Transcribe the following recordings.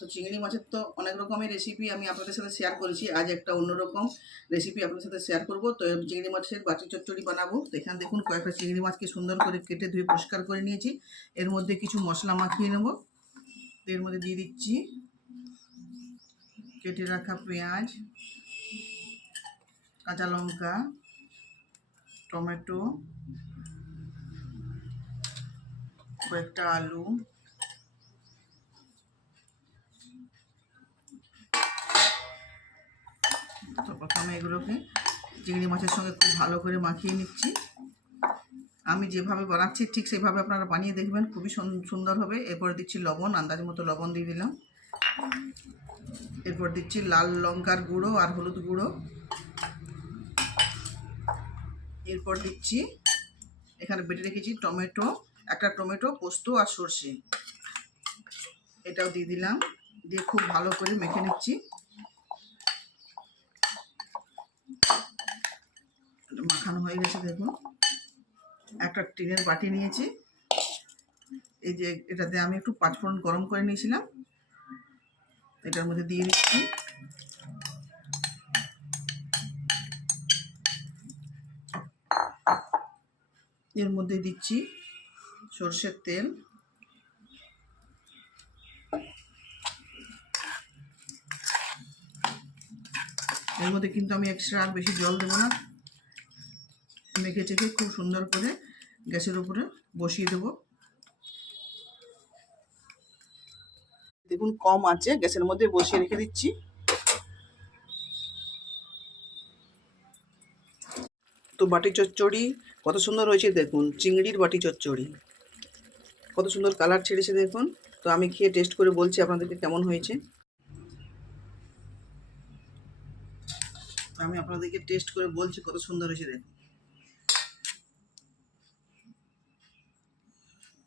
তো চিংড়ি মাছের তো অনেক রকমের রেসিপি আমি আপনাদের সাথে শেয়ার করেছি। আজ একটা অন্যরকম রেসিপি আপনাদের সাথে শেয়ার করব। তো চিংড়ি মাছের বাটি চচ্চড়ি বানাবো। তো এখানে দেখুন কয়েকটা চিংড়ি মাছকে সুন্দর করে কেটে ধুয়ে পরিষ্কার করে নিয়েছি। এর মধ্যে কিছু মশলা মাখিয়ে নেব। তো এর মধ্যে দিয়ে দিচ্ছি কেটে রাখা পেঁয়াজ, কাঁচা লঙ্কা, টমেটো, কয়েকটা আলু, তো প্রথমে এগুলোকে চিংড়ি মাছের সঙ্গে খুব ভালো করে মাখিয়ে নিচ্ছি। আমি যেভাবে বানাচ্ছি ঠিক সেভাবে আপনারা বানিয়ে দেখবেন, খুবই সুন্দর হবে। এরপর দিচ্ছি লবণ, আন্দাজ মতো লবণ দিয়ে দিলাম। এরপর দিচ্ছি লাল লঙ্কার গুঁড়ো আর হলুদ গুঁড়ো। এরপর দিচ্ছি এখানে বেটে রেখেছি টমেটো, একটা টমেটো, পোস্ত আর সর্ষে, এটাও দিয়ে দিলাম। দিয়ে খুব ভালো করে মেখে নিচ্ছি। মাখানো হয়ে গেছে দেখুন। একটা টিনের বাটি নিয়েছি, এই যে এটাতে আমি একটু পাঁচফোড়ন গরম করে নিয়েছিলাম, এটার মধ্যে দিয়ে দিচ্ছি। এর মধ্যে দিচ্ছি সরষের তেল, এর মধ্যে কিন্তু আমি এক্সট্রা আর বেশি জল দেবো না। মেখে চেখে খুব সুন্দর করে গ্যাসের উপরে বসিয়ে দেবো। দেখুন কম আছে, গ্যাসের মধ্যে বসিয়ে রেখে দিচ্ছি। তো বাটি চচ্চড়ি কত সুন্দর হয়েছে দেখুন, চিংড়ির বাটি চচ্চড়ি কত সুন্দর কালার ছেড়েছে দেখুন। তো আমি খেয়ে টেস্ট করে বলছি আপনাদেরকে কেমন হয়েছে। আমি আপনাদেরকে টেস্ট করে বলছি কত সুন্দর হয়েছে দেখুন।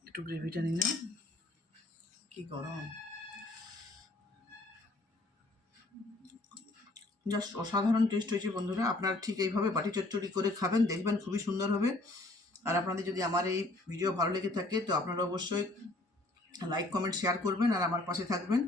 একটু গ্রেভিটা নিলাম, কি গরম, জাস্ট অসাধারণ টেস্ট হয়েছে বন্ধুরা। আপনারা ঠিক এইভাবে বাটি চচ্চড়ি করে খাবেন, দেখবেন খুবই সুন্দর হবে। আর আপনাদের যদি আমার এই ভিডিও ভালো লেগে থাকে তো আপনারা অবশ্যই লাইক, কমেন্ট, শেয়ার করবেন আর আমার পাশে থাকবেন।